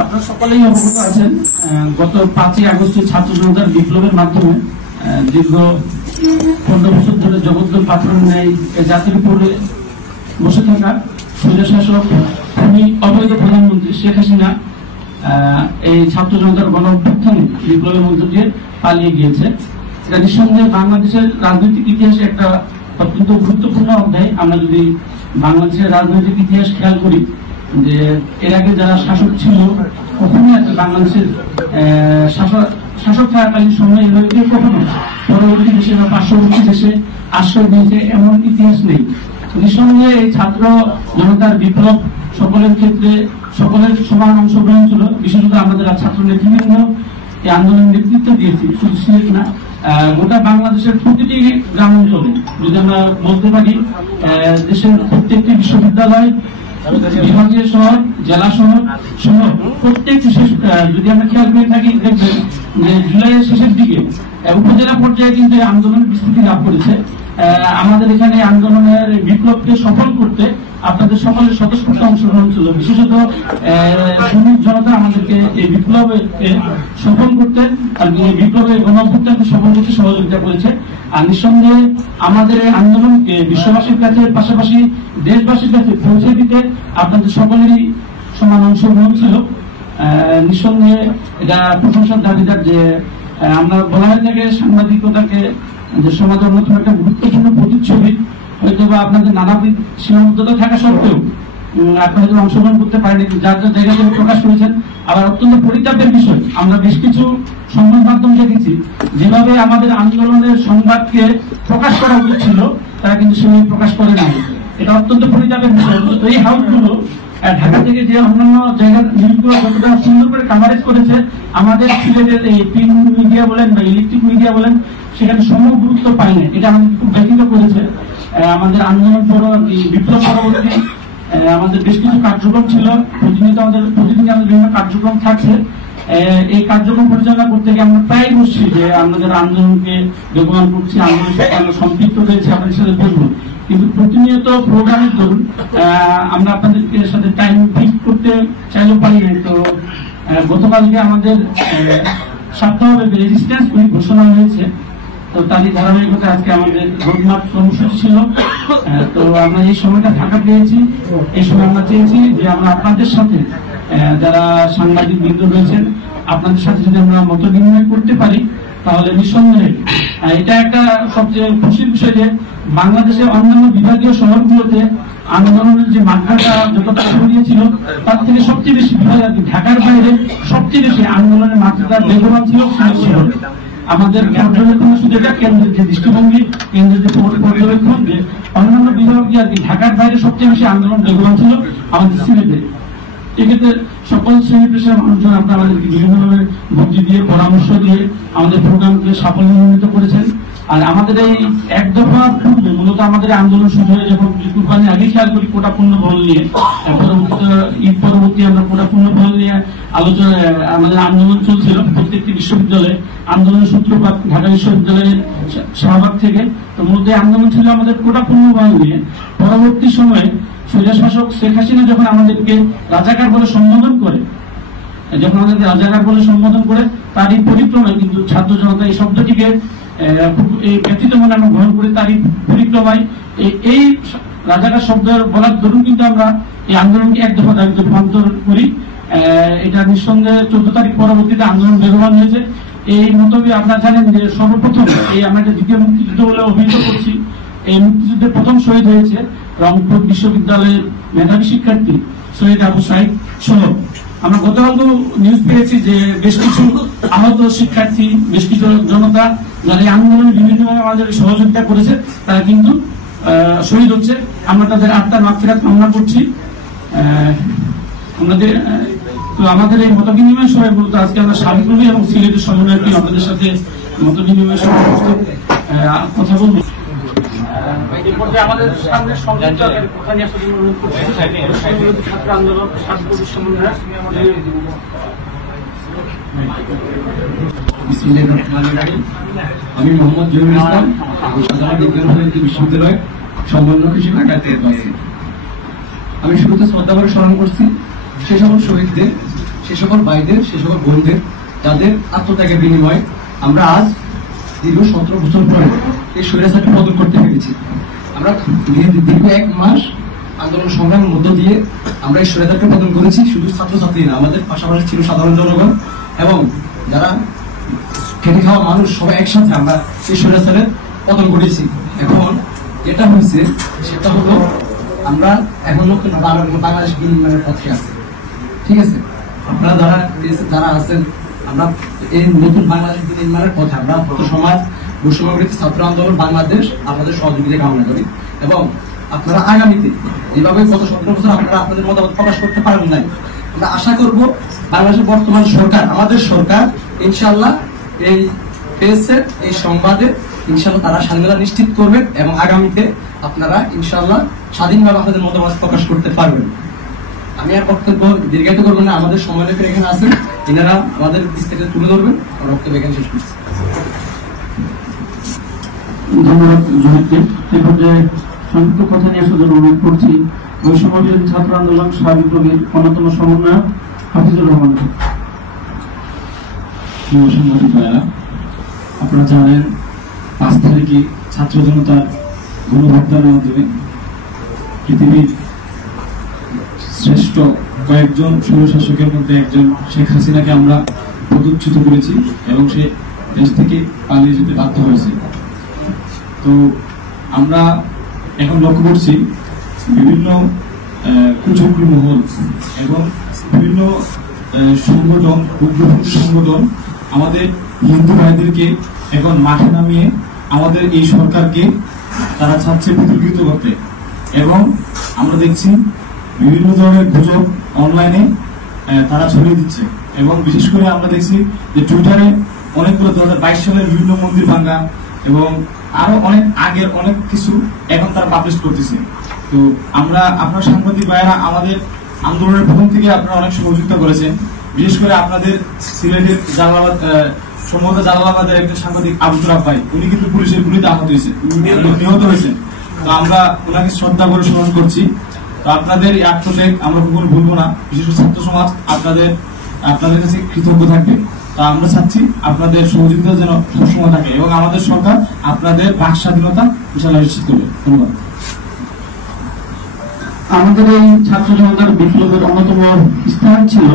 আপনারা সকলেই অবগত আছেন, গত 5ই আগস্টে ছাত্র জনতার বিপ্লবের মাধ্যমে দীর্ঘ 15 বছর ধরে জগদ্দল পাথরের ন্যায় জাতির উপরে বসে থাকা স্বৈরশাসক অবৈধ প্রধানমন্ত্রী শেখ হাসিনা এই ছাত্র জনতার গণ অভ্যুত্থানে বিপ্লবের মধ্য দিয়ে পালিয়ে গিয়েছে। এটা নিঃসন্দেহে বাংলাদেশের রাজনৈতিক ইতিহাসে একটা অত্যন্ত গুরুত্বপূর্ণ অধ্যায়। আমরা যদি বাংলাদেশের রাজনৈতিক ইতিহাস খেয়াল করি, যে এর আগে যারা শাসক ছিল কখনোই বাংলাদেশের শাসক থাকাকালীন সময় কখনো পরবর্তী দেশে বা পার্শ্ববর্তী দেশে আশ্রয় দিয়েছে এমন ইতিহাস নেই। নিঃসন্দেহে এই ছাত্র জনতার বিপ্লব সকলের ক্ষেত্রে সকলের সমান অংশগ্রহণ ছিল। বিশেষত আমাদের ছাত্র নেতৃবৃন্দ এই আন্দোলনের নেতৃত্ব দিয়েছি, শুধু সিলেট না, গোটা বাংলাদেশের প্রতিটি গ্রামাঞ্চলে যদি আমরা বলতে পারি, দেশের প্রত্যেকটি বিশ্ববিদ্যালয়, বিভাগীয় শহর, জেলা শহর সহ প্রত্যেকটি যদি আমরা খেয়াল করে থাকি, দেখবেন যে জুলাইয়ের শেষের দিকে উপজেলা পর্যায়ে কিন্তু এই আন্দোলন বিস্তৃতি লাভ করেছে। আমাদের এখানে আন্দোলনের বিপ্লবকে সফল করতে আপনাদের সকলের স্বতঃস্ফূর্ত অংশগ্রহণ ছিল। বিশেষত শ্রমিক জনতা আমাদেরকে এই বিপ্লবে সফল করতে আর বিপ্লবের গণ অভ্যুত্থানকে সফল করতে সহযোগিতা করেছে। আর নিঃসন্দেহে আমাদের এই আন্দোলনকে বিশ্ববাসীর কাছে পাশাপাশি দেশবাসীর কাছে পৌঁছে দিতে আপনাদের সকলেরই সমান অংশগ্রহণ ছিল। নিঃসন্দেহে এটা প্রশংসার দাবিদার যে আমরা বলা হয়ে থাকে সাংবাদিকতাকে যে সমাজের অন্যতম একটা গুরুত্বপূর্ণ প্রতিচ্ছবি। হয়তো বা আপনাদের নানাবিধ সীমাবদ্ধতা থাকা সত্ত্বেও আপনারা হয়তো অংশগ্রহণ করতে পারেনি, যার যার জায়গা থেকে প্রকাশ করেছেন। আবার অত্যন্ত পরিতাপের বিষয়, আমরা বেশ কিছু সংবাদ মাধ্যম দেখেছি যেভাবে আমাদের আন্দোলনের সংবাদকে প্রকাশ করা উচিত ছিল তারা কিন্তু সেভাবে প্রকাশ করে নাই। এটা অত্যন্ত পরিতাপের বিষয়। এই হাউসগুলো ঢাকা থেকে যে অন্যান্য জায়গার নিউজগুলো যতটা সুন্দর করে কাভারেজ করেছে, আমাদের সিলেটের এই প্রিন্ট মিডিয়া বলেন বা ইলেকট্রিক মিডিয়া বলেন সেখানে সম গুরুত্ব পায় না। এটা আমাদের খুব ব্যথিত করেছে। আমাদের আন্দোলন বিপ্লব পরবর্তী আমাদের বেশ কিছু কার্যক্রম ছিল, প্রতিদিন আমাদের বিভিন্ন কার্যক্রম থাকছে। এই কার্যক্রম পরিচালনা করতে গিয়ে আমরা প্রায় বসছি যে আমাদের আন্দোলনকে ব্যবহার করছি, আন্দোলনের সাথে আমরা সম্পৃক্ত রয়েছে, আপনাদের সাথে বলবো। কিন্তু প্রতিনিয়ত প্রোগ্রামের ধরুন আমরা আপনাদেরকে সাথে টাইম ফিক্স করতে চাইলেও পারি না। তো গতকালকে আমাদের সপ্তাহব্যাপী রেজিস্ট্যান্স উইক ঘোষণা হয়েছে। তো তারই ধারাবাহিকতা আজকে আমাদের রোডম্যাপ কর্মসূচি ছিল। তো আমরা এই সময়টা ফাঁকা পেয়েছি, এই সময় আমরা চেয়েছি যে আমরা আপনাদের সাথে যারা সাংবাদিক বৃন্দ রয়েছেন আপনাদের সাথে যদি আমরা মত বিনিময় করতে পারি তাহলে নিঃসন্দেহে এটা একটা সবচেয়ে খুশির বিষয় যে বাংলাদেশের অন্যান্য বিভাগীয় শহরগুলোতে আন্দোলনের যে মাত্রাটা যতটা ছড়িয়েছিল তার থেকে সবচেয়ে বেশি বিভাগ ঢাকার বাইরে সবচেয়ে বেশি আন্দোলনের মাত্রাটা বেগবান ছিল সিলেট। আমাদের পর্যবেক্ষণ শুধু এটা কেন্দ্রের যে দৃষ্টিভঙ্গি, কেন্দ্রের যে পর্যবেক্ষণ যে অন্যান্য বিভাগে আর কি ঢাকার বাইরে সবচেয়ে বেশি আন্দোলন বেগবান ছিল আমাদের সিলেটে। এক্ষেত্রে সকল শ্রেণী পেশার মানুষজন আপনারা আমাদেরকে বিভিন্নভাবে বুদ্ধি দিয়ে পরামর্শ দিয়ে আমাদের প্রোগ্রামকে সাফল্যমণ্ডিত করেছেন। আর আমাদের এই এক দফা পূর্বে মূলত আমাদের আন্দোলন শুরু হয়ে যখন কুরবানি আগে খেয়াল করি কোটা পূর্ণ বল নিয়ে, ঈদ পরবর্তী আমরা কোটা পূর্ণ বল নিয়ে আলোচনা আমাদের আন্দোলন চলছিল প্রত্যেকটি বিশ্ববিদ্যালয়ে। আন্দোলনের সূত্রপাত ঢাকা বিশ্ববিদ্যালয়ের শাহবাগ থেকে। তো মূলত আন্দোলন ছিল আমাদের কোটা পূর্ণ বল নিয়ে। পরবর্তী সময়ে স্বৈরশাসক শেখ হাসিনা যখন আমাদেরকে রাজাকার বলে সম্বোধন করে, তারই পরিক্রমায় কিন্তু ছাত্র জনতা এই শব্দটিকে খুব ব্যথিত মনে আমরা গ্রহণ করে তারই পরিক্রমায় এই রাজাকার শব্দ বলার দরুন কিন্তু আমরা এই আন্দোলনকে এক দফা দাবিতে রূপান্তর করি। এটা নিঃসন্দেহে 14 তারিখ পরবর্তীতে আন্দোলন বেগবান হয়েছে। এই মতভেদ আপনারা জানেন যে সর্বপ্রথম এই আমরা একটা দ্বিতীয় মুক্তিযুদ্ধ বলে অভিহিত করছি। এই মুক্তিযুদ্ধে প্রথম শহীদ হয়েছে রংপুর বিশ্ববিদ্যালয়ের মেধাবী শিক্ষার্থী শহীদ আবু সাইদ সহ। আমরা গতকাল নিউজ পেয়েছি যে বেশ কিছু আহত শিক্ষার্থী, বেশ কিছু জনতা যারা এই আন্দোলনে বিভিন্নভাবে আমাদের সহযোগিতা করেছে তারা কিন্তু শহীদ হচ্ছে। আমরা তাদের আত্মার মাগফিরাত কামনা করছি। আমাদের এই মত বিনিময় সভায় মূলত আজকে আমরা সাবিকুলি এবং সিলেটের সমন্বয়কে আপনাদের সাথে মত বিনিময় সভায় কথা বলবো। আমাদের সামনে ছাত্র আন্দোলন আমি মোহাম্মদ জহিরুল ইসলাম, সাধারণ বিজ্ঞান বিশ্ববিদ্যালয় সমন্বয়ক হিসেবে ঢাকাতে আছি। আমি শুরুতে শ্রদ্ধাভরে স্মরণ করছি সে সকল শহীদদের, সে সকল ভাইদের, সে সকল বোনদের যাদের আত্মত্যাগের বিনিময়ে আমরা আজ দীর্ঘ 17 বছর পরে এই স্বৈরাচারকে পতন করতে পেরেছি। আমরা দীর্ঘ 1 মাস আন্দোলন সংগ্রামের মধ্য দিয়ে আমরা এই স্বৈরাচারকে পতন করেছি। শুধু ছাত্রছাত্রী না, আমাদের পাশাপাশি ছিল সাধারণ জনগণ এবং যারা খেটে খাওয়া মানুষ, সবাই একসাথে আমরা এই স্বৈরাচারের পতন করেছি। এখন যেটা হয়েছে সেটা হলো আমরা এখন নতুন বাংলাদেশ বিনির্মাণের পথে আছি। ঠিক আছে, আপনারা যারা আছেন, আমরা এই নতুন বাংলাদেশ বিনির্মাণের পথে আমরা সমাজ বৈষম্যবিরোধী ছাত্র আন্দোলন বাংলাদেশ আপনাদের সহযোগিতা কামনা করি এবং আপনারা আগামীতে যেভাবে গত 17 বছর আপনারা আপনাদের মতামত প্রকাশ করতে পারেন নাই, আমরা আশা করব বাংলাদেশের বর্তমান সরকার, আমাদের সরকার ইনশাআল্লাহ এই প্রেসের এই সংবাদে ইনশাআল্লাহ তারা স্বাধীনতা নিশ্চিত করবে এবং আগামীতে আপনারা ইনশাআল্লাহ স্বাধীনভাবে আপনাদের মতামত প্রকাশ করতে পারবেন। আমি আর বক্তব্য দীর্ঘায়িত করবো না, আমাদের সময় রেখে এখানে আছেন, এনারা আমাদের বিস্তারিত তুলে ধরবেন। বক্তব্য এখানে শেষ করছি। ধন্যবাদ জহিরকে। এই পর্যায়ে সংক্ষিপ্ত কথা নিয়ে আসার জন্য অনুরোধ করছি বৈষম্যবিরোধী ছাত্র আন্দোলন বিপ্লবীর অন্যতম সমন্বয়ক হাফিজুর রহমান। সাংবাদিক ভাইরা, আপনারা জানেন 5 তারিখে ছাত্র জনতার গণভোটদানের মাধ্যমে পৃথিবীর শ্রেষ্ঠ কয়েকজন স্বৈরশাসকের মধ্যে একজন শেখ হাসিনাকে আমরা পদচ্যুত করেছি এবং সে দেশ থেকে পালিয়ে যেতে বাধ্য হয়েছে। তো আমরা এখন লক্ষ্য করছি বিভিন্ন কুচক্রী মহল এবং বিভিন্ন সংগঠন, উগ্রপন্থী সংগঠন আমাদের হিন্দু ভাইদেরকে এখন মাঠে নামিয়ে আমাদের এই সরকারকে তারা চাচ্ছে বিতর্কিত করতে। এবং আমরা দেখছি বিভিন্ন ধরনের গুজব অনলাইনে তারা ছড়িয়ে দিচ্ছে এবং বিশেষ করে আমরা দেখছি যে টুইটারে অনেকগুলো 2022 সালের বিভিন্ন মন্দির ভাঙ্গা এবং আরো অনেক আগের অনেক কিছু এখন তারা পাবলিশ করতেছে। তো আমরা, আপনার সাংবাদিক ভাইয়েরা আমাদের আন্দোলনের প্রথম থেকে আপনারা অনেক সহযোগিতা করেছেন। বিশেষ করে আপনাদের সিলেটের সম্ভবত জালালাবাদের একজন সাংবাদিক আব্দুর রাব্বাই, উনি কিন্তু পুলিশের গুলিতে আহত হয়েছে, নিহত হয়েছেন। তো আমরা ওনাকে শ্রদ্ধা করে স্মরণ করছি। তো আপনাদের এই আত্মত্যাগ আমরা কখনো ভুলবো না। বিশেষ করে ছাত্র সমাজ আপনাদের কাছে কৃতজ্ঞ থাকবে। তা আমরা চাচ্ছি আপনাদের সহযোগিতা যেন সবসময় থাকে এবং আমাদের সরকার আপনাদের বাক স্বাধীনতা ইনশাআল্লাহ নিশ্চিত করবে। ধন্যবাদ। আমাদের এই ছাত্র জনতার বিপ্লবের অন্যতম স্থান ছিল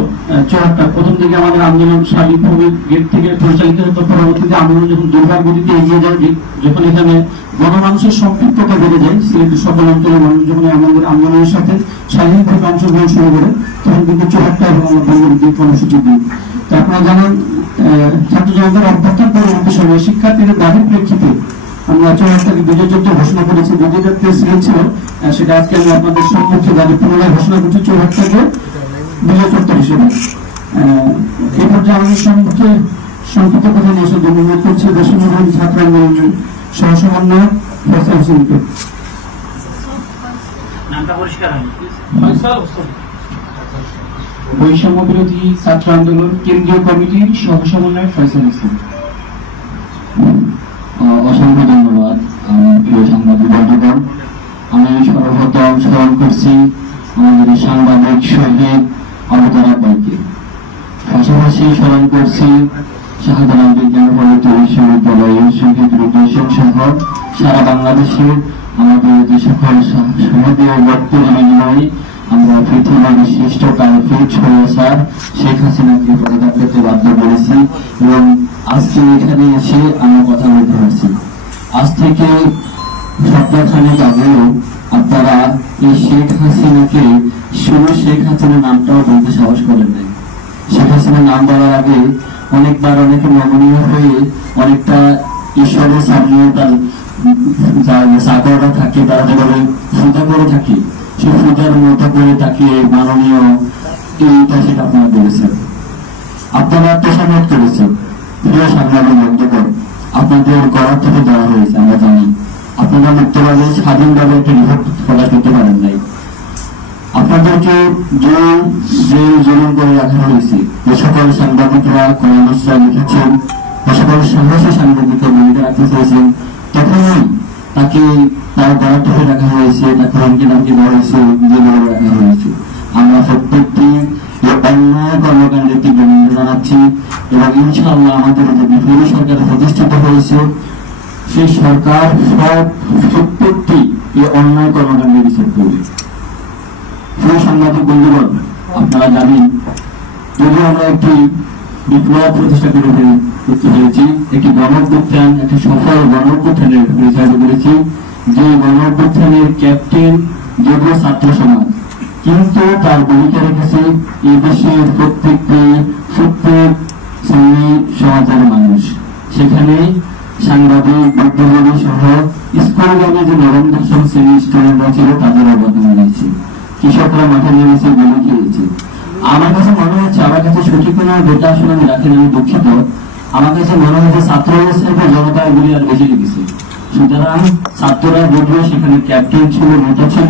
চুয়াট্টা। প্রথম দিকে আমাদের আন্দোলন বিপ্লবের গেট থেকে পরিচালিত হতো, পরবর্তীতে আন্দোলন যখন দুর্বার গতিতে এগিয়ে যায়, যখন এখানে গণমানুষের সম্পৃক্ততা বেড়ে যায়, সিলেটের সকল অঞ্চলের মানুষ যখন আমাদের আন্দোলনের সাথে স্বাধীনভাবে অংশগ্রহণ শুরু করে, তখন কিন্তু চুয়াট্টা এবং আমার বঙ্গবন্ধু কর্মসূচি দিই। তো আপনারা জানেন ছাত্র জনতার অভ্যর্থন পরবর্তী সময়ে শিক্ষার্থীদের দাবির প্রেক্ষিতে আমরা চুয়াট্টাকে বিজয় যুদ্ধ ঘোষণা করেছি। যদিও প্রেসিডেন্ট ছিল, সেটা আজকে আমি আপনাদের সম্মুখে দাবি পুনরায় ঘোষণা করছি চুয়াট্টাকে বিজয় চত্বর হিসেবে। এই পর্যায়ে আমাদের সম্মুখে সংক্ষিপ্ত কথা নিয়ে আসার জন্য অনুরোধ করছি বৈষম্যবিরোধী ছাত্র আন্দোলনের সহসমন্বয়ক ফয়সাল হোসেনকে। বৈষম্যবিরোধী ছাত্র আন্দোলন কেন্দ্রীয় কমিটির সহসমন্বয়ক ফয়সাল হোসেন। অসংখ্য ধন্যবাদ প্রিয় সাংবাদিক বন্ধুগণ। আমি সর্বপ্রথম স্মরণ করছি আমাদের সাংবাদিক শহীদ আবুতার আব্বাইকে, পাশাপাশি স্মরণ করছি শাহজালাল বিজ্ঞান ও প্রযুক্তি বিশ্ববিদ্যালয়ের শহীদ রুদ্রসেন সহ সারা বাংলাদেশের আমাদের যে সকল শহীদের রক্তের বিনিময়ে আমরা পৃথিবীর শ্রেষ্ঠ কালফিট স্বৈরাচার শেখ হাসিনাকে পদত্যাগ করতে বাধ্য করেছি এবং আজকে এখানে এসে আমরা কথা বলতে পারছি। আজ থেকে সপ্তাহখানেক আগেও আপনারা এই শেখ হাসিনাকে শুধু শেখ হাসিনার নামটাও বলতে সাহস করেন নাই। শেখ হাসিনার নাম বলার আগে অনেকবার অনেকে নমনীয় হয়ে অনেকটা ঈশ্বরের সামনে তার চাকররা থাকে, তারা যেভাবে পূজা করে থাকে সেই পূজার মতো করে তাকে মাননীয় এইটা সেটা আপনারা বলেছেন, আপনারা তোষামত করেছেন। প্রিয় সাংবাদিক বন্ধুগণ, আপনাদের করার থেকে দেওয়া হয়েছে আমরা জানি। আপনারা মুক্তভাবে স্বাধীনভাবে একটা রিপোর্ট প্রকাশ করতে পারেন নাই। আপনাদেরকে যে জুলুম করে রাখা হয়েছে, যে সকল সাংবাদিকরা কলামিস্টরা লিখেছেন, যে সকল সাহসী সাংবাদিকরা ভূমিকা রাখতে চেয়েছেন, তখনই তাকে তার গড়ার থেকে রাখা হয়েছে, তাকে হুমকি নামকি দেওয়া হয়েছে, যেগুলো রাখা হয়েছে। আমরা প্রত্যেকটি এই অন্যায় কর্মকাণ্ডের তীব্র নিন্দা জানাচ্ছি এবং ইনশাআল্লাহ আমাদের যে বিপ্লবী সরকার প্রতিষ্ঠিত হয়েছে সেই সরকার প্রত্যেকটি এই অন্যায় কর্মকাণ্ডের বিচার করবে। সেই সাংবাদিক বন্ধুগণ, আপনারা জানেন যদি আমরা একটি বিপ্লব প্রতিষ্ঠা করতে পেরেছি, একটি গণ-অভ্যুত্থান, একটি সফল গণ-অভ্যুত্থানের পরিচালিত করেছি, যে গণ-অভ্যুত্থানের ক্যাপ্টেন যোগ্য ছাত্র সমাজ, কিন্তু তার ভূমিকা রেখেছে এই দেশের প্রত্যেক শ্রেণী সমাজের মানুষ। সেখানে সাংবাদিক, বুদ্ধিজীবী সহ স্কুলগামী যে নবম দশম শ্রেণীর স্টুডেন্টরা ছিল তাদের অবদান রয়েছে। কৃষকরা মাঠে নেমেছে, গুলি খেয়েছে। আমার কাছে মনে হচ্ছে, আমার কাছে সঠিক কোনো ডেটা আসলে আমি রাখেন, আমি দুঃখিত, আমার কাছে মনে হচ্ছে ছাত্র অবস্থায় জনতার গুলি আর বেশি লেগেছে। সুতরাং ছাত্ররা বুঝবে সেখানে ক্যাপ্টেন ছিল, নেতা ছিল।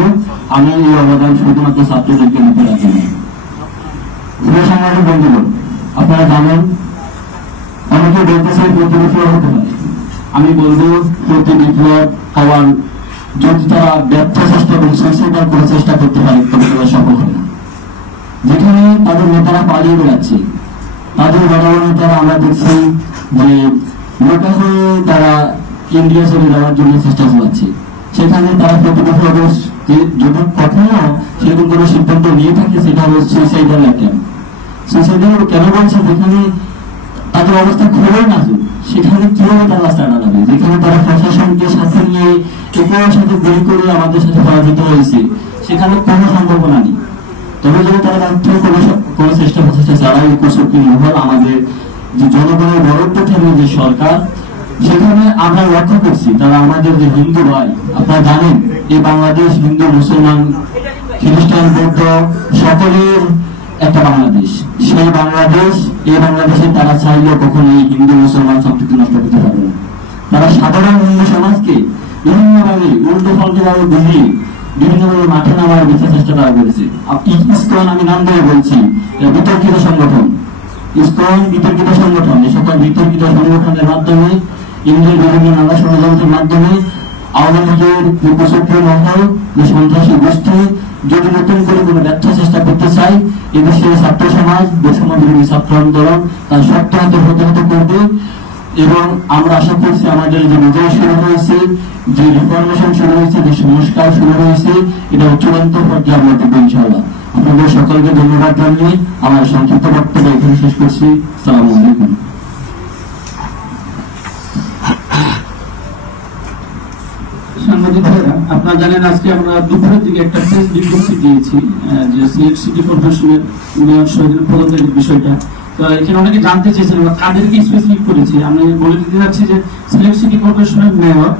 আমি এই অবদান শুধুমাত্র ছাত্রদেরকে নিতে রাখি না। সাংবাদিক বন্ধুগণ, আপনারা জানেন অনেকে বলতেছে প্রতি বিপ্লব হতে পারে। আমি বলবো প্রতি বিপ্লব হওয়ার যদি তারা ব্যর্থ চেষ্টা এবং সুইসাইডাল করে চেষ্টা করতে পারে তবে তারা সফল হয় না। যেখানে তাদের নেতারা পালিয়ে বেড়াচ্ছে, তাদের বড় বড় নেতারা আমরা দেখছি যে মোটা হয়ে তারা ইন্ডিয়া চলে যাওয়ার জন্য চেষ্টা চালাচ্ছে, সেখানে তারা প্রতি বিপ্লব যদি কখনো সেরকম কোনো সিদ্ধান্ত নিয়ে থাকে সেটা হলো সুইসাইডাল অ্যাটেম্প। সুইসাইডাল কেন বলছে? যেখানে তাদের অবস্থা খুবই নাজুক, সেখানে কিভাবে তারা রাস্তা দাঁড়াবে? যেখানে তারা প্রশাসনকে সাথে নিয়ে একের সাথে গুলি করে আমাদের সাথে পরাজিত হয়েছে, সেখানে কোনো সম্ভাবনা নেই। তবে যদি তারা কোনো চেষ্টা প্রচেষ্টা চালায়, কুশক্তি মহল, আমাদের যে জনগণের গণ-অভ্যুত্থানের যে সরকার, সেখানে আমরা লক্ষ্য করছি তারা আমাদের যে হিন্দু ভাই, আপনারা জানেন এই বাংলাদেশ হিন্দু, মুসলমান, খ্রিস্টান, বৌদ্ধ সকলের একটা বাংলাদেশ। সেই বাংলাদেশ, এই বাংলাদেশে তারা চাইলেও কখনো এই হিন্দু মুসলমান সম্পৃক্তি নষ্ট করতে পারবে না। তারা সাধারণ হিন্দু সমাজকে বিভিন্নভাবে উল্টো পাল্টো ভাবে বুঝিয়ে বিভিন্নভাবে মাঠে নামার বিচার চেষ্টা তারা করেছে। ইসকন আমি নাম ধরে বলছি, বিতর্কিত সংগঠন, ইসকন বিতর্কিত সংগঠন। এই সকল বিতর্কিত সংগঠনের মাধ্যমে ইন্ডিয়ার বিভিন্ন নানা ষড়যন্ত্রের মাধ্যমে আওয়ামী লীগের যে কুশক্রিয় মহল, যে সন্ত্রাসী গোষ্ঠী যদি নতুন করে কোনো ব্যর্থ চেষ্টা করতে চাই, এদেশের ছাত্র সমাজ, বৈষম্য বিরোধী ছাত্র আন্দোলন তার শক্ত হাতে প্রতিহত করবে। এবং আমরা আশা করছি আমাদের যে বিজয় শুরু হয়েছে, যে রিফরমেশন শুরু হয়েছে, যে সংস্কার শুরু হয়েছে, এটা চূড়ান্ত পর্যায়ে আমরা দেখবো ইনশাআল্লাহ। আপনাদের সকলকে ধন্যবাদ জানিয়ে আমার সংক্ষিপ্ত বক্তব্য এখানে শেষ করছি। আসসালামু আলাইকুম। সাংবাদিক ভাইরা, আপনারা জানেন আজকে আমরা দুপুরের দিকে একটা প্রেস বিজ্ঞপ্তি দিয়েছি যে সিলেট সিটি কর্পোরেশনের মেয়র শহীদের পদত্যাগের বিষয়টা। তো এখানে অনেকে জানতে চেয়েছেন আমরা কাদেরকে স্পেসিফিক করেছি। আমি বলে দিতে যাচ্ছি যে সিলেট সিটি কর্পোরেশনের মেয়র,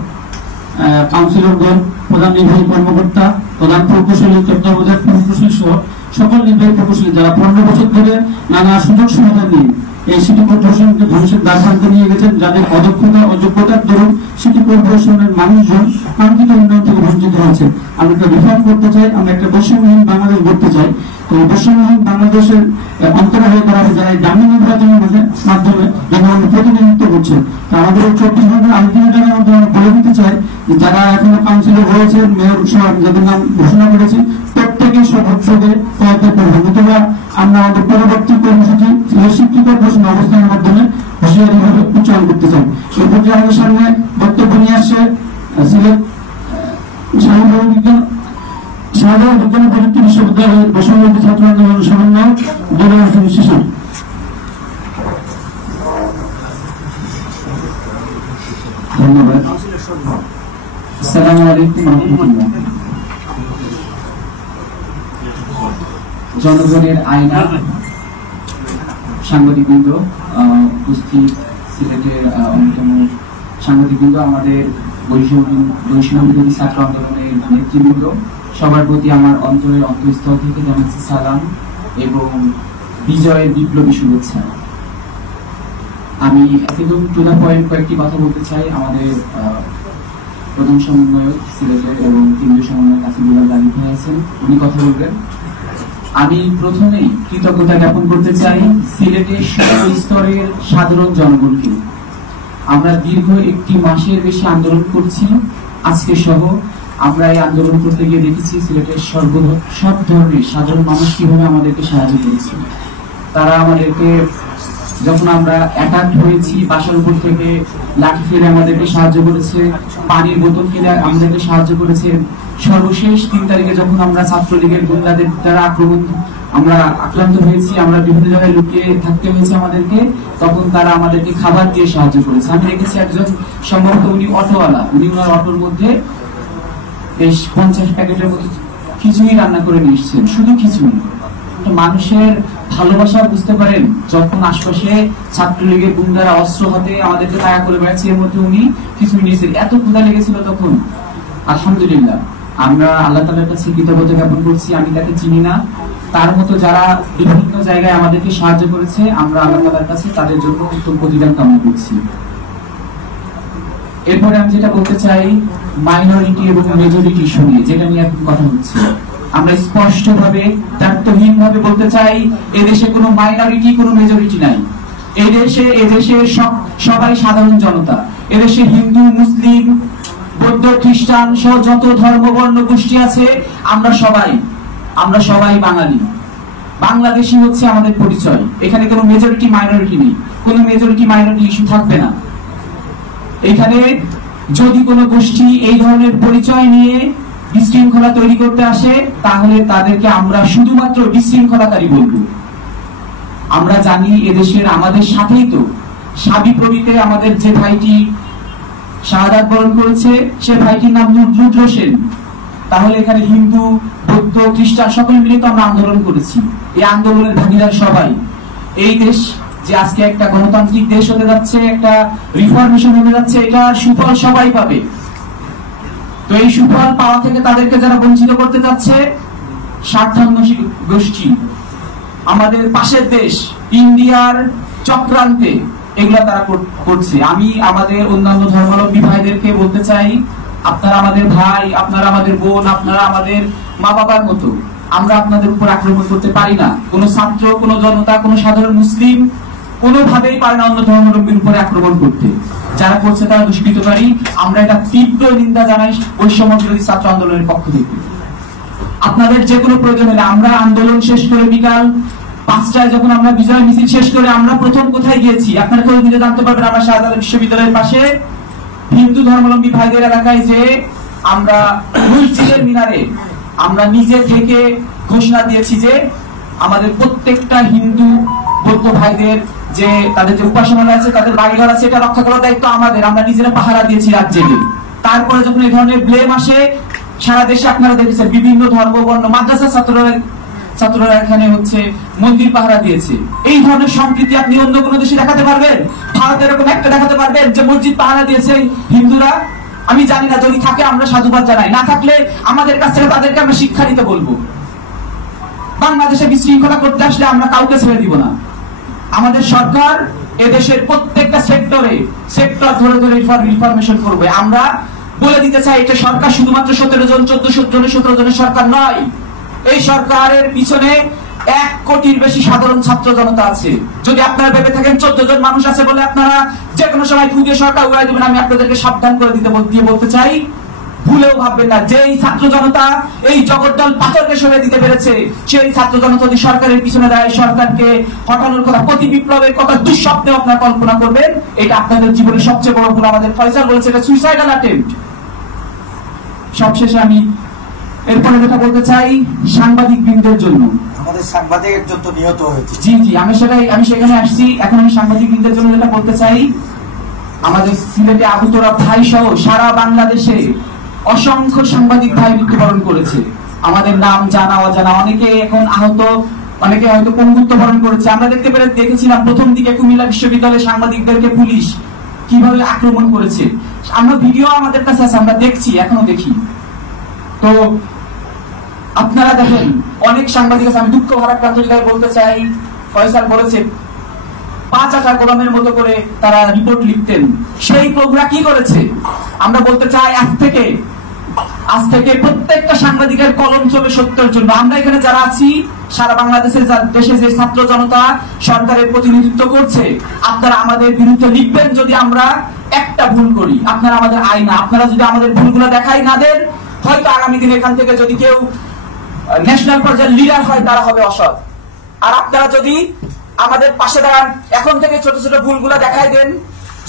কাউন্সিলরগণ, প্রধান নির্বাহী কর্মকর্তা, প্রধান প্রকৌশলী, তত্ত্বাবধায়ক প্রকৌশলী সহ সকল নির্বাহী প্রকৌশলী যারা 15 বছর ধরে নানা সুযোগ সুবিধা নিয়ে এই সিটি কর্পোরেশনকে ভবিষ্যৎ দ্বারপ্রান্তে নিয়ে গেছেন, যাদের অদক্ষতা অযোগ্যতার দরুন সিটি কর্পোরেশনের মানুষজন কাঙ্ক্ষিত উন্নয়ন থেকে বঞ্চিত হয়েছে। আমরা একটা রিফর্ম করতে চাই, আমরা একটা বৈষম্যহীন বাংলাদেশ গড়তে চাই। তো বৈষম্যহীন বাংলাদেশের অন্তরালে তারা যারা ডামি নির্বাচনের মাধ্যমে জনগণের প্রতিনিধিত্ব করছে, তো আমাদের 24 ঘন্টার আলটিমেটামের মধ্যে আমরা বলে দিতে চাই যে যারা এখনো কাউন্সিলর হয়েছে, মেয়র সহ যাদের নাম ঘোষণা করেছি, প্রত্যেকেই সদস্যদের পদত্যাগ করবে, নতুবা আমরা আমাদের পরবর্তী কর্মসূচি শিক্ষিত প্রশ্ন অবস্থানের মাধ্যমে হুঁশিয়ারিভাবে উচ্চারণ করতে চাই। এই পর্যায়ে আমাদের সামনে বক্তব্য নিয়ে আসছে সিলেট সাধারণ বিজ্ঞান প্রযুক্তি বিশ্ববিদ্যালয়ের বৈষম্য ছাত্র আন্দোলনের সমন্বয়ক জনগণ শিশু। ধন্যবাদ। আসসালামু আলাইকুম ওয়া রাহমাতুল্লাহ। জনগণের আয়না, সাংবাদিকবৃন্দ, উপস্থিত সিলেটের অন্যতম সাংবাদিকবৃন্দ, আমাদের বৈষম্য বিরোধী ছাত্র আন্দোলনের নেতৃবৃন্দ, সবার প্রতি আমার অন্তরের অন্তঃস্থল থেকে জানাচ্ছি সালাম এবং বিজয়ের বিপ্লবী শুভেচ্ছা। আমি একদম টু দ্য পয়েন্ট কয়েকটি কথা বলতে চাই। আমাদের প্রধান সমন্বয়ক সিলেটের এবং কেন্দ্রীয় সমন্বয়ক আসিফুল্লাহ আলী ভাই আছেন, উনি কথা বলবেন। আমি প্রথমেই কৃতজ্ঞতা জ্ঞাপন করতে চাই সিলেটের সকল স্তরের সাধারণ জনগণকে। আমরা দীর্ঘ 1 মাসের বেশি আন্দোলন করছি, আজকে সহ আমরা এই আন্দোলন করতে গিয়ে দেখেছি সিলেটের সব ধরনের সাধারণ মানুষ কিভাবে আমাদেরকে সাহায্য করেছে। তারা আমাদেরকে যখন আমরা অ্যাটাক হয়েছি বাসার উপর থেকে লাঠি ফেলে আমাদেরকে সাহায্য করেছে, পানির বোতল কিনে আমাদেরকে সাহায্য করেছে। সর্বশেষ 3 তারিখে যখন আমরা ছাত্রলীগের গুন্ডাদের দ্বারা আমরা আক্রান্ত হয়েছি, আমরা বিভিন্ন জায়গায় লুকিয়ে থাকতে হয়েছে আমাদেরকে, তখন তারা আমাদেরকে খাবার দিয়ে সাহায্য করেছে। আমি দেখেছি একজন সম্ভবত উনি অটোওয়ালা, উনি ওনার অটোর মধ্যে বেশ 50 প্যাকেটের মতো খিচুড়ি রান্না করে নিয়ে এসেছেন, শুধু খিচুড়ি। মানুষের ভালোবাসা বুঝতে পারেন, যখন আশপাশে ছাত্রলীগের গুন্ডারা অস্ত্র হাতে আমাদেরকে তাড়া করে বেড়াচ্ছে, এর মধ্যে উনি খিচুড়ি নিয়েছেন। এত ক্ষুধা লেগেছিল তখন। আলহামদুলিল্লাহ, আমরা আল্লাহ তাআলার কাছে কৃতজ্ঞতা জ্ঞাপন করছি। আমি তাকে চিনি না, তার মতো যারা বিভিন্ন জায়গায় আমাদেরকে সাহায্য করেছে, আমরা আল্লাহ তাআলার কাছে তাদের জন্য উত্তম প্রতিদান কামনা করছি। এরপরে আমি যেটা বলতে চাই, মাইনরিটি এবং মেজরিটি ইস্যু নিয়ে, যেটা নিয়ে এখন কথা হচ্ছে, আমরা স্পষ্টভাবে দায়িত্বহীনভাবে বলতে চাই, এদেশে কোনো মাইনরিটি কোনো মেজরিটি নাই। এদেশে সবাই সাধারণ জনতা। এদেশে হিন্দু, মুসলিম, বৌদ্ধ, খ্রিস্টান সহ যত ধর্ম বর্ণ গোষ্ঠী আছে, আমরা সবাই বাঙালি। বাংলাদেশী হচ্ছে আমাদের পরিচয়। এখানে কোনো মেজরিটি মাইনরিটি নেই, কোনো মেজরিটি মাইনরিটি ইস্যু থাকবে না। এখানে যদি কোনো গোষ্ঠী এই ধরনের পরিচয় নিয়ে বিশৃঙ্খলা তৈরি করতে আসে, তাহলে তাদেরকে আমরা শুধুমাত্র বিশৃঙ্খলাকারী বলবো। আমরা জানি এদেশের আমাদের সাথেই তো সাবিপ্রবিতে আমাদের যে ভাইটি শাহাদাত বরণ করেছে, সে ভাইটির নাম রুদ্র সেন। তাহলে এখানে হিন্দু, বৌদ্ধ, খ্রিস্টান সকলে মিলে তো আমরা আন্দোলন করেছি। এই আন্দোলনের ভাগিদার সবাই। এই দেশ যে আজকে একটা গণতান্ত্রিক দেশ হতে যাচ্ছে, একটা রিফরমেশন হতে যাচ্ছে, এটা সুফল সবাই পাবে। তো এই সুফল পাওয়া থেকে তাদেরকে যারা বঞ্চিত করতে যাচ্ছে, স্বার্থান্বেষী গোষ্ঠী, আমাদের পাশের দেশ ইন্ডিয়ার চক্রান্তে এগুলা তারা করছে। আমি আমাদের অন্যান্য ধর্মাবলম্বী ভাইদেরকে বলতে চাই, আপনারা আমাদের ভাই, আপনারা আমাদের বোন, আপনারা আমাদের মা বাবার মতো। আমরা আপনাদের উপর আক্রমণ করতে পারি না। কোন ছাত্র, কোন জনতা, কোন সাধারণ মুসলিম কোনোভাবেই পারে না অন্য ধর্মাবলম্বীর উপরে আক্রমণ করতে। যারা করছে তারা দুষ্কৃতকারী। আমরা এটা তীব্র নিন্দা জানাই বৈষম্য বিরোধী ছাত্র আন্দোলনের পক্ষ থেকে। আপনাদের যে কোনো প্রয়োজন হলে, আমরা আন্দোলন শেষ করে বিকাল 5টায় যখন আমরা বিজয় মিছিল শেষ করে আমরা প্রথম কোথায় গিয়েছি আপনারা খোঁজ নিলে জানতে পারবেন। আমরা শাহজালাল বিশ্ববিদ্যালয়ের পাশে হিন্দু ধর্মাবলম্বী ভাইদের এলাকায় যে আমরা মসজিদের মিনারে আমরা নিজে থেকে ঘোষণা দিয়েছি যে আমাদের প্রত্যেকটা হিন্দু বৌদ্ধ ভাইদের যে তাদের যে উপাসনালয় আছে, তাদের বাড়িঘর আছে, এটা রক্ষা করার দায়িত্ব আমাদের। আমরা নিজেরা পাহারা দিয়েছি রাত জেগে। তারপরে যখন এই ধরনের ব্লেম আসে, সারা দেশে আপনারা দেখেছেন বিভিন্ন ধর্ম বর্ণ মাদ্রাসা ছাত্ররা এখানে হচ্ছে মন্দির পাহারা দিয়েছে। এই ধরনের সম্প্রীতি আপনি অন্য কোনো দেশে দেখাতে পারবেন? ভারতে এরকম একটা দেখাতে পারবেন যে মসজিদ পাহারা দিয়েছে হিন্দুরা? আমি জানি না, যদি থাকে আমরা সাধুবাদ জানাই, না থাকলে আমাদের কাছে তাদেরকে আমরা শিক্ষা দিতে বলবো। বাংলাদেশে বিশৃঙ্খলা করতে আসলে আমরা কাউকে ছেড়ে দিব না। আমাদের সরকার এদেশের প্রত্যেকটা সেক্টর ধরে ধরে রিফরমেশন করবে। আমরা বলে দিতে চাই, এটা সরকার শুধুমাত্র 17 জন 17 জনের সরকার নয়। এই সরকারের পিছনে 1 কোটির বেশি সাধারণ ছাত্র জনতা আছে। যদি আপনারা ভেবে থাকেন 14 জন মানুষ আছে বলে আপনারা যে কোনো সময় খুঁজে সরকার উড়াই দিবেন, আমি আপনাদেরকে সাবধান করে বলতে চাই, ভুলেও ভাববেন না যে এই ছাত্র জনতা এই জগদ্দল পাথরকে সরিয়ে দিতে পেরেছে। সেই ছাত্র জনতা যদি সরকারের পিছনে দাঁড়ায়, সরকারকে হটানোর কথা, প্রতি বিপ্লবের কথা দুঃস্বপ্নেও আপনারা কল্পনা করবেন। এটা আপনাদের জীবনের সবচেয়ে বড় ভুল। আমাদের ফয়সাল বলেছে এটা সুইসাইডাল অ্যাটেম্প্ট। সবশেষে আমি এরপরে যেটা বলতে চাই, সাংবাদিক বৃন্দের জন্য, আমাদের সাংবাদিক একজন তো নিহত হয়েছে। জি আমি সেখানে আসছি। এখন আমি সাংবাদিক বৃন্দের জন্য যেটা বলতে চাই, আমাদের সিলেটে আবু তোরাব ভাই সহ সারা বাংলাদেশে অসংখ্য সাংবাদিক ভাই মৃত্যুবরণ করেছে। আমাদের নাম জানা অজানা, অনেকে এখন আহত, অনেকে হয়তো পঙ্গুত্ব বরণ করেছে। আমরা দেখেছিলাম প্রথম দিকে কুমিল্লা বিশ্ববিদ্যালয়ের সাংবাদিকদেরকে পুলিশ কিভাবে আক্রমণ করেছে। আমরা ভিডিও আমাদের কাছে আছে, আমরা দেখছি, এখনো দেখি। তো আপনারা দেখেন অনেক সাংবাদিক আছে। আমি দুঃখ ভারাক্রান্ত জায়গায় বলতে চাই, ফয়সাল বলেছে 5 আটা কলমের মতো করে তারা রিপোর্ট লিখতেন। সেই প্রোগ্রাম কি করেছে? আমরা বলতে চাই আজ থেকে প্রত্যেকটা সাংবাদিকের কলম চলবে সত্যের জন্য। আমরা এখানে যারা আছি, সারা বাংলাদেশের দেশে যে ছাত্র জনতা সরকারের প্রতিনিধিত্ব করছে, আপনারা আমাদের বিরুদ্ধে লিখবেন যদি আমরা একটা ভুল করি। আপনারা আমাদের আইনা, আপনারা যদি আমাদের ভুলগুলো দেখাই না দেন, হয়তো আগামী দিনে এখান থেকে যদি কেউ ন্যাশনাল পর্যায়ের লিডার হয় তারা হবে অসৎ। আর আপনারা যদি আমাদের পাশে দাঁড়ান, এখন থেকে ছোট ছোট ভুলগুলা দেখাই দেন,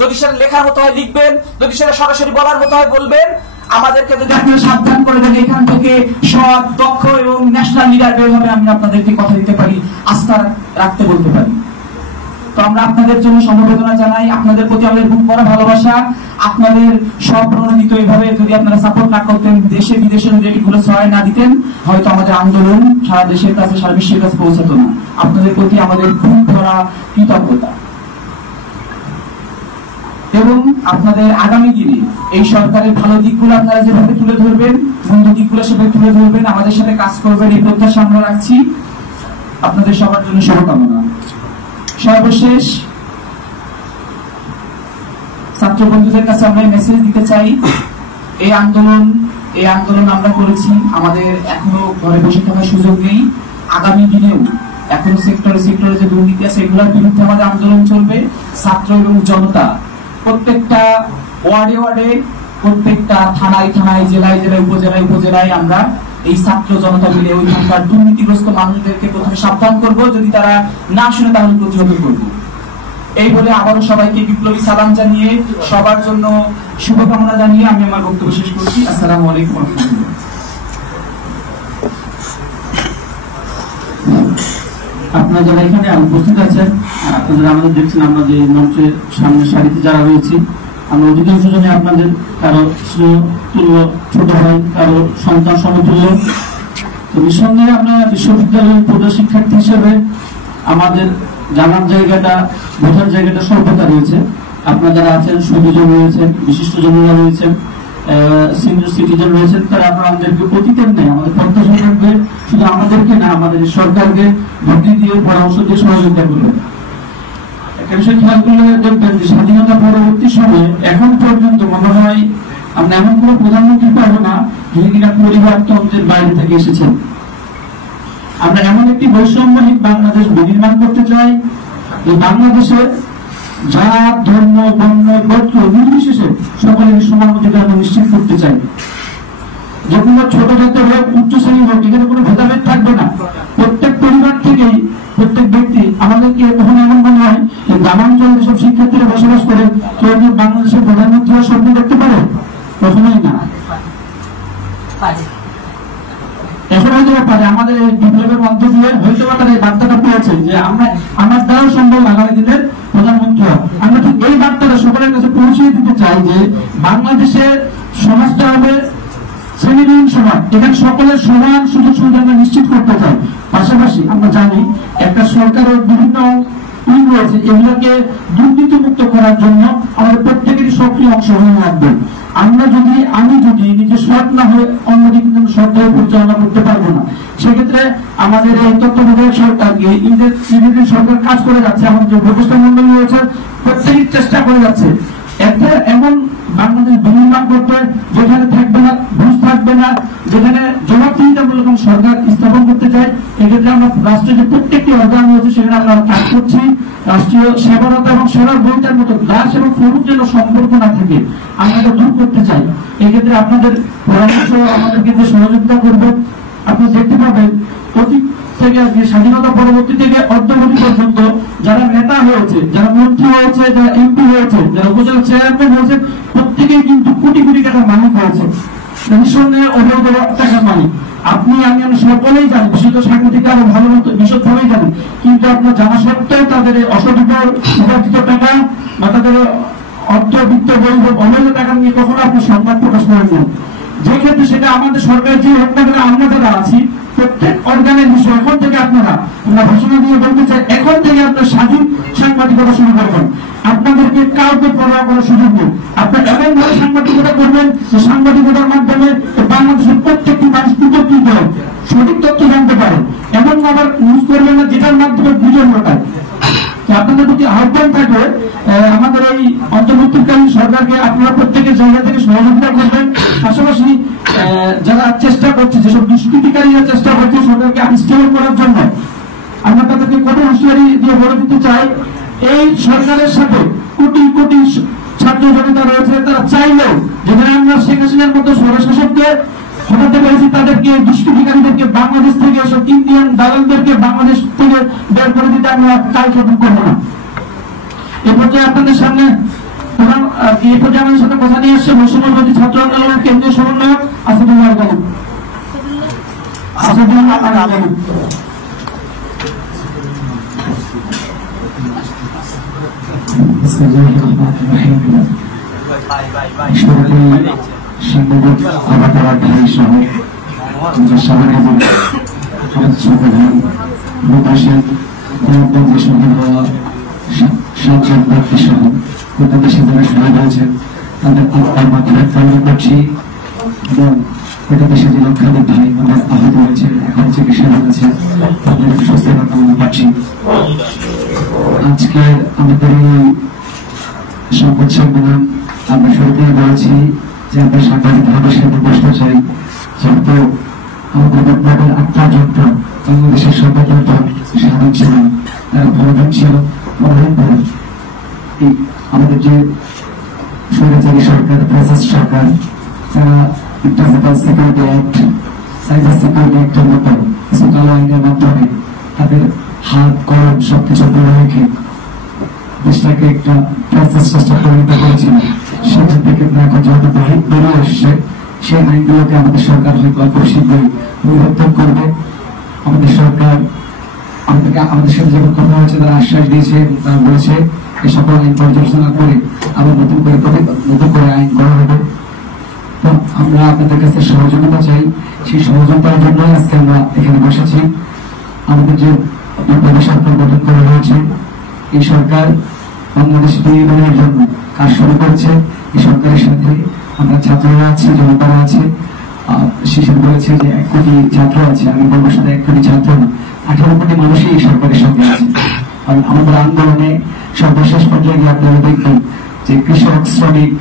যদি সেটা লেখার মতো হয় লিখবেন, যদি সেটা সরাসরি বলার মতো হয় বলবেন, আমাদেরকে যদি আপনি সাবধান করে দেন এখান থেকে সৎ, দক্ষ এবং ন্যাশনাল লিডার বের হবে, আমি আপনাদেরকে কথা দিতে পারি, আস্থা রাখতে বলতে পারি। তো আমরা আপনাদের জন্য সমবেদনা জানাই, আপনাদের প্রতি আমাদের খুব বড় ভালোবাসা। আপনাদের স্বপ্রণোদিত এইভাবে যদি আপনারা সাপোর্ট না করতেন, দেশে বিদেশে যদি এগুলো ছড়ায় না দিতেন, হয়তো আমাদের আন্দোলন সারা দেশের কাছে, সারা বিশ্বের কাছে পৌঁছাতো না। আপনাদের প্রতি আমাদের খুব ভরা কৃতজ্ঞতা। এবং আপনাদের আগামী দিনে এই সরকারের ভালো দিকগুলো আপনারা যেভাবে তুলে ধরবেন, মন্দ দিকগুলো সেভাবে তুলে ধরবেন, আমাদের সাথে কাজ করবেন, এই প্রত্যাশা আমরা রাখছি। আপনাদের সবার জন্য শুভকামনা। সর্বশেষ ছাত্র বন্ধুদের কাছে আমরা মেসেজ দিতে চাই, এই আন্দোলন আমরা করেছি, আমাদের এখনো ঘরে বসে থাকার সুযোগ নেই। আগামী দিনেও এখনো সেক্টরে যে দুর্নীতি আছে এগুলোর বিরুদ্ধে আমাদের আন্দোলন চলবে। ছাত্র এবং জনতা প্রত্যেকটা ওয়ার্ডে, প্রত্যেকটা থানায়, জেলায় উপজেলায় আমরা এই ছাত্র জনতা মিলে ওইখানকার দুর্নীতিগ্রস্ত মানুষদেরকে প্রথমে সাবধান করব, যদি তারা না শুনে তাহলে প্রতিহত করব। এই বলে আবারও সবাইকে বিপ্লবী সালাম জানিয়ে, সবার জন্য শুভকামনা জানিয়ে আমি আমার বক্তব্য শেষ করছি। আসসালামু আলাইকুম ওয়া রাহমাতুল্লাহ। আপনারা যারা এখানে উপস্থিত আছেন, আপনারা আমাদের দেখছেন, আমরা যে মঞ্চের সামনে সারিতে যারা রয়েছি, আমরা অধিকাংশ জনে আপনাদের কারো তুল্য ছোট ভাই, কারো সন্তান সমতুল্য। তো নিঃসন্দেহে আমরা বিশ্ববিদ্যালয়ের পূর্ব শিক্ষার্থী হিসেবে আমাদের জানার জায়গাটা, বোঝার জায়গাটা স্বল্পতা রয়েছে। আপনারা যারা আছেন, সুবিজন রয়েছেন, বিশিষ্ট জনেরা রয়েছেন, সিনিয়র সিটিজেন রয়েছেন, তারা আপনারা আমাদেরকে অতীতের নেই, আমাদের প্রত্যাশা থাকবে শুধু আমাদেরকে না, আমাদের সরকারকে বুদ্ধি দিয়ে, পরামর্শ দিয়ে সহযোগিতা করবেন। একটা বিষয় খেয়াল করলে দেখবেন যে স্বাধীনতা পরবর্তী সময়ে এখন পর্যন্ত মনে হয় আমরা এমন কোন প্রধানমন্ত্রী পাবো না যিনি কিনা পরিবারতন্ত্রের বাইরে থেকে এসেছেন। আমরা এমন একটি বৈষম্যহীন বাংলাদেশ বিনির্মাণ করতে চাই, যে বাংলাদেশে জাত, ধর্ম, বর্ণ, গোত্র নির্বিশেষে সকলের সমান অধিকার আমরা নিশ্চিত করতে চাই। যে কোনো ছোট জাতের হোক, উচ্চ শ্রেণী হোক, এখানে কোনো ভেদাভেদ থাকবে না। প্রত্যেক পরিবার থেকেই প্রত্যেক ব্যক্তি, আমাদেরকে কখনো এমন মনে হয় যে গ্রামাঞ্চলে যেসব শিক্ষার্থীরা বসবাস করে, কেউ কি বাংলাদেশের প্রধানমন্ত্রী হওয়ার স্বপ্ন দেখতে পারে? কখনোই না। এখন হয়তো পারে আমাদের এই বিপ্লবের মধ্য দিয়ে হয়তো তারা এই বার্তাটা পেয়েছেন যে আমার দ্বারা সম্ভব আগামী দিনের প্রধানমন্ত্রী হওয়া। আমরা ঠিক এই বার্তাটা সকলের কাছে পৌঁছে দিতে চাই যে বাংলাদেশের সমাজটা হবে শ্রেণীবিহীন সমাজ, এখানে সকলের সমান সুযোগ সুবিধা আমরা নিশ্চিত করতে চাই। পাশাপাশি আমরা জানি একটা সরকারের বিভিন্ন উইং রয়েছে, এগুলোকে দুর্নীতিমুক্ত করার জন্য আমাদের প্রত্যেকেরই সক্রিয় অংশগ্রহণ লাগবে। আমি যদি নিজে সৎ না হয়ে অন্যদিকে কিন্তু সৎভাবে পরিচালনা করতে পারবো না। সেক্ষেত্রে আমাদের এই তত্ত্বাবধায়ক সরকারকে ইংরেজি সরকার কাজ করে যাচ্ছে, আমাদের যে উপদেষ্টা মন্ডলী রয়েছে প্রত্যেকেই চেষ্টা করে যাচ্ছে একটা এমন বাংলাদেশ বিনির্মাণ করতে যেখানে থাকবে না ঘুষ, থাকবে না, যেখানে জবাবদিহিতামূলক সরকার স্থাপন করতে চাই। এক্ষেত্রে আমরা রাষ্ট্রের যে প্রত্যেকটি অর্গান রয়েছে সেখানে আমরা কাজ করছি। রাষ্ট্রীয় সেবারতা এবং সেবার বইটার মতো দাস এবং ফরুক যেন সম্পর্ক না থাকে, আমরা এটা দূর করতে চাই। এক্ষেত্রে আপনাদের পরামর্শ আমাদের ক্ষেত্রে সহযোগিতা করবে। আপনি দেখতে পাবেন অতীত থেকে স্বাধীনতা পরবর্তী থেকে অদ্যাবধি পর্যন্ত যারা নেতা হয়েছে, যারা মন্ত্রী হয়েছে, যারা এমপি হয়েছে, যারা উপজেলা চেয়ারম্যান হয়েছে, প্রত্যেকেই কিন্তু কোটি কোটি টাকার মালিক হয়েছে, নিঃসন্দেহে অবৈধ টাকার মালিক। আপনি আমি সকলেই জানি, বিশেষত সাংবাদিক আরো ভালো মতো বিশদভাবেই জানি, কিন্তু আপনার জানা সত্ত্বেও তাদের অসৎ উপার্জিত টাকা বা তাদের অর্থবিত্ত বৈধ অবৈধ টাকা নিয়ে কখনো আপনি সংবাদ প্রকাশ করেন না। যে ক্ষেত্রে সেটা আমাদের সরকারের যে হোক না কেন, আমরা যারা আছি প্রত্যেক অর্গানের বিষয় এখন থেকে আমরা ঘোষণা দিয়ে বলতে চাই, এখন থেকে আপনার স্বাধীন সাংবাদিকতা শুরু করবেন। আপনাদেরকে কাউকে পরোয়া করার সুযোগ নেই। আপনার এমন ভাবে সাংবাদিকতা করবেন যে সাংবাদিকতার মাধ্যমে বাংলাদেশের প্রত্যেকটি মানুষ উপকৃত হয়, সঠিক তথ্য জানতে পারে। এমন আবার নিউজ করবেন না যেটার মাধ্যমে গুজব রটায়। আপনাদের প্রতি আহ্বান থাকবে আমাদের এই অন্তর্বর্তীকালীন সরকারকে আপনারা প্রত্যেকের জায়গা থেকে সহযোগিতা করবেন। পাশাপাশি যারা চেষ্টা করছে, যেসব দুষ্কৃতিকারীরা চেষ্টা করছে সরকারকে আনস্টেবল করার জন্য, আমরা তাদেরকে কঠোর হুঁশিয়ারি দিয়ে বলে দিতে চাই, এই সরকারের সাথে কোটি কোটি ছাত্র জনতা রয়েছে, তারা চাইলেও যেখানে আমরা শেখ হাসিনার মতো স্বৈরশাসককে হটাতে পেরেছি তাদেরকে, দুষ্কৃতিকারীদেরকে বাংলাদেশ থেকে, এসব ইন্ডিয়ান দালালদেরকে বাংলাদেশ থেকে বের করে দিতে আমরা কালক্ষেপণ করবো না। এ পর্যায়ে আপনাদের সামনে এই পর্যায়ে আমাদের সাথে কথা নিয়ে আসছে বৈষম্যবিরোধী ছাত্র আন্দোলনের কেন্দ্রীয় সমন্বয়ক আসাদুল্লাহ গালিব। সাংবাদিক আমার ভাই সহ আমাদের ছোট ভাই প্রকাশের যে শহীদ হওয়া 7 জন ব্যক্তি সহ গোটা দেশে যারা শহীদ হয়েছেন তাদের আত্মার মাধ্যমে কামনা করছি এবং গোটা দেশে যে লক্ষাধিক ভাই আমাদের আহত হয়েছে, এখন চিকিৎসাধীন আছে, তাদের সুস্থতা কামনা করছি। আজকে আমাদের এই সংবাদ সম্মেলন আমরা শুরুতেই বলেছি যে আমরা সাংবাদিক ভাবের সাথে বসতে চাই, যেহেতু আমাদের বক্তব্যের আত্মার যন্ত্র বাংলাদেশের সর্বতন্ত্র স্বাধীন ছিল, তারা প্রয়োজন ছিল আমাদের যে স্বৈরাচারী সরকার, ফ্যাসিস্ট সরকার, তারা digital security act, cyber security অ্যাক্টের মতো কিছু কালো আইনের মাধ্যমে তাদের হাত কলম সবকিছু তুলে রেখে দেশটাকে একটা ফ্যাসিস্টে পরিণত করেছিল। সেখান থেকে এখন যেহেতু বেরিয়ে আসছে, সেই আইনগুলোকে আমাদের সরকার হয়তো অল্প শীঘ্রই পরিবর্তন করবে। আমাদের সরকার আমাদের সাথে যখন কথা হয়েছে তারা আশ্বাস দিয়েছে এবং তারা বলেছে এই সকল আইন পর্যালোচনা করে আবার নতুন করে আইন করা হবে। তো আমরা আপনাদের কাছে সহযোগিতা চাই, সেই সহযোগিতার জন্যই আজকে আমরা এখানে বসেছি। আমাদের যে সরকার গঠন করা হয়েছে, এই সরকার বাংলাদেশ বিনির্মাণের জন্য কাজ শুরু করেছে। এই সরকারের সাথে আমরা ছাত্ররা আছি, জনতারা আছে। শিশু বলেছে যে 1 কোটি ছাত্র আছে, আমি বলবো সাথে 1 কোটি ছাত্র না, 18 কোটি মানুষই এই সরকারের সঙ্গে আছে। কারণ আমাদের আন্দোলনে সর্বশেষ পর্যায়ে গিয়ে আপনারা দেখবেন যে কৃষক, শ্রমিক,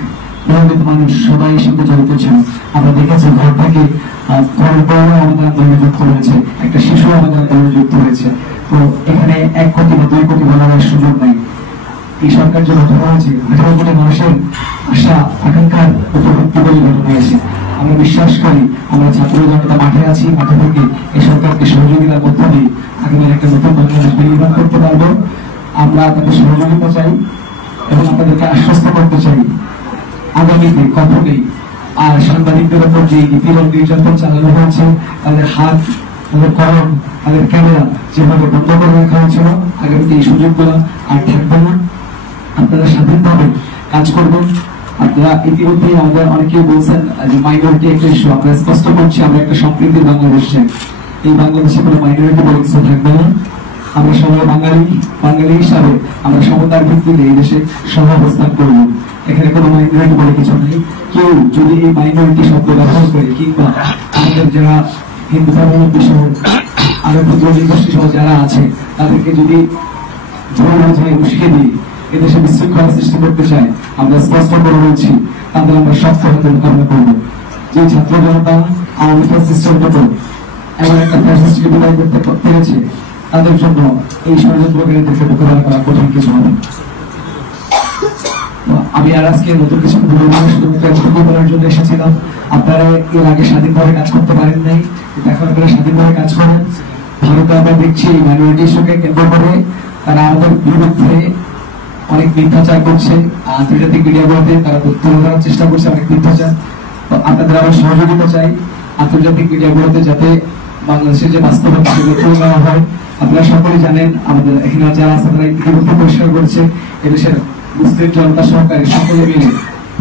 নিয়মিত মানুষ সবাই সঙ্গে জড়িত ছিল। আমরা দেখেছি ঘর থেকে আমাদের আন্দোলনে যুক্ত হয়েছে, একটা শিশু আমাদের আন্দোলনে যুক্ত হয়েছে। তো এখানে 1 কোটি বা 2 কোটি বলার সুযোগ নাই। এই সরকার যে গঠন হয়েছে 18 কোটি মানুষের আশা আকাঙ্ক্ষার উপভোক্তি বলে গঠন হয়েছে। আমরা বিশ্বাস করি আমরা ছাত্র জনতা মাঠে আছি, মাঠে থেকে এই সরকারকে সহযোগিতার মধ্য দিয়ে আগামী একটা নতুন বাংলাদেশ নির্মাণ করতে পারবো। আমরা আপনাদের সহযোগিতা চাই এবং আপনাদেরকে আশ্বস্ত করতে চাই আগামীতে কখনোই আর সাংবাদিকদের উপর যে নিপীড়ন নির্যাতন চালানো হয়েছে, তাদের হাত, তাদের কলম, তাদের ক্যামেরা যেভাবে বন্ধ করে রাখা হয়েছিল, আগামীতে এই সুযোগগুলো আর থাকবে না। আপনারা স্বাধীনভাবে কাজ করবেন। আপনারা ইতিমধ্যে আমাদের অনেকেই বলছেন যে মাইনরিটি একটা ইস্যু, আমরা স্পষ্ট করছি আমরা একটা সম্প্রীতির বাংলাদেশ চাই। এই বাংলাদেশে কোনো মাইনরিটি বলে কিছু থাকবে না। আমরা সবাই বাঙালি হিসাবে আমরা সমতার ভিত্তিতে এই দেশে সহাবস্থান করব। এখানে কোনো মাইনরিটি বলে কিছু নেই। কেউ যদি এই মাইনরিটি শব্দ ব্যবহার করে কিংবা আমাদের যারা হিন্দু ধর্মাবলম্বী সহ আরো ক্ষুদ্র গোষ্ঠী সহ যারা আছে তাদেরকে যদি উস্কে দিয়ে এদেশে বিশৃঙ্খলা সৃষ্টি করতে চায়, আমরা স্পষ্ট করে বলছি তাদের আমরা শক্ত হাতে মোকাবিলা করবো। যে ছাত্র জনতা আওয়ামী ফ্যাসিস্টের মতো এমন একটা ফ্যাসিস্টকে বিদায় করতে পেরেছে, তাদের জন্য এই ষড়যন্ত্রকারীদেরকে মোকাবিলা করা কঠিন কিছু হবে। আমি আর আজকে নতুন কিছু বলার জন্য এসেছিলাম। আপনারা এর আগে স্বাধীনভাবে কাজ করতে পারেন নাই, এখন আপনারা স্বাধীনভাবে কাজ করেন। ভারতে আমরা দেখছি মাইনরিটি ইস্যুকে কেন্দ্র করে তারা আমাদের বিরুদ্ধে অনেক মিথ্যাচার করছে, আন্তর্জাতিক মিডিয়াগুলোতে তারা তুলে ধরার চেষ্টা করছে অনেক মিথ্যাচার। তো আপনাদের আমরা সহযোগিতা চাই আন্তর্জাতিক মিডিয়াগুলোতে যাতে বাংলাদেশের যে বাস্তবতা সেগুলো তুলে নেওয়া হয়। আপনারা সকলেই জানেন আমাদের এখানে যারা আছে তারা ইতিমধ্যে পরিষ্কার করেছে এদেশের মুসলিম জনতা সহকারে সকলে মিলে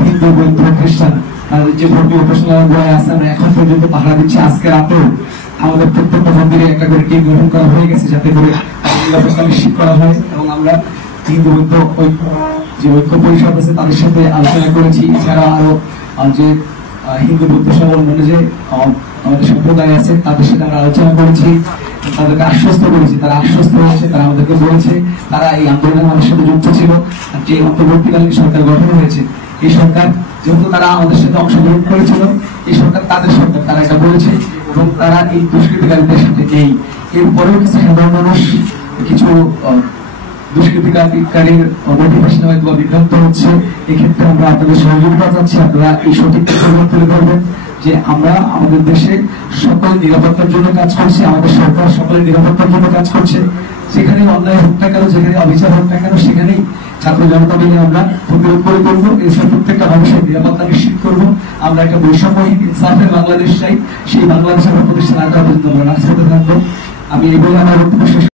হিন্দু, বৌদ্ধ, খ্রিস্টান তাদের যে ধর্মীয় উপাসনালয় আছে আমরা এখন পর্যন্ত পাহারা দিচ্ছি। আজকে রাতেও আমাদের প্রত্যেকটা মন্দিরে একটা করে টিম গঠন করা হয়ে গেছে যাতে করে নিরাপত্তা নিশ্চিত করা হয়। এবং আমরা হিন্দু বৌদ্ধ যে ঐক্য পরিষদ আছে তাদের সাথে আলোচনা করেছি। এছাড়া আরো যে হিন্দু বৌদ্ধ সংগঠনের যে আমাদের সম্প্রদায় আছে তাদের সাথে আমরা আলোচনা করেছি, তাদেরকে আশ্বস্ত করেছি, তারা আশ্বস্ত হয়েছে, তারা আমাদেরকে বলেছে তারা এই আন্দোলনে আমাদের সাথে যুক্ত ছিল। যে অন্তর্বর্তীকালীন সরকার গঠন হয়েছে, এই সরকার যেহেতু তারা আমাদের সাথে অংশগ্রহণ করেছিল, এই সরকার তাদের সরকার, তারা এটা বলেছে এবং তারা এই দুষ্কৃতিকারীদের সাথে নেই। এরপরেও কিছু সাধারণ মানুষ কিছু দুষ্কৃতিকারীর মোটিভেশন হয়তো বিভ্রান্ত হচ্ছে। এক্ষেত্রে আমরা আপনাদের সহযোগিতা চাচ্ছি, আপনারা এই সঠিক তুলে ধরবেন। যে আমরা আমাদের দেশে সকল নিরাপত্তার জন্য কাজ করছি, আমাদের সরকার সকলের নিরাপত্তার জন্য কাজ করছে। যেখানে অন্যায় হোক না কেন, যেখানে অবিচার হোক না কেন, সেখানেই ছাত্র জনতা মিলে আমরা প্রতিরোধ করে করবো। এছাড়া প্রত্যেকটা মানুষের নিরাপত্তা নিশ্চিত করবো। আমরা একটা বৈষম্যহীন ইনসাফের বাংলাদেশ চাই। সেই বাংলাদেশের প্রতিষ্ঠান আগ্রহ পর্যন্ত আমরা রাস্তাতে থাকবো। আমি এই বলে আমার বক্তব্য শেষ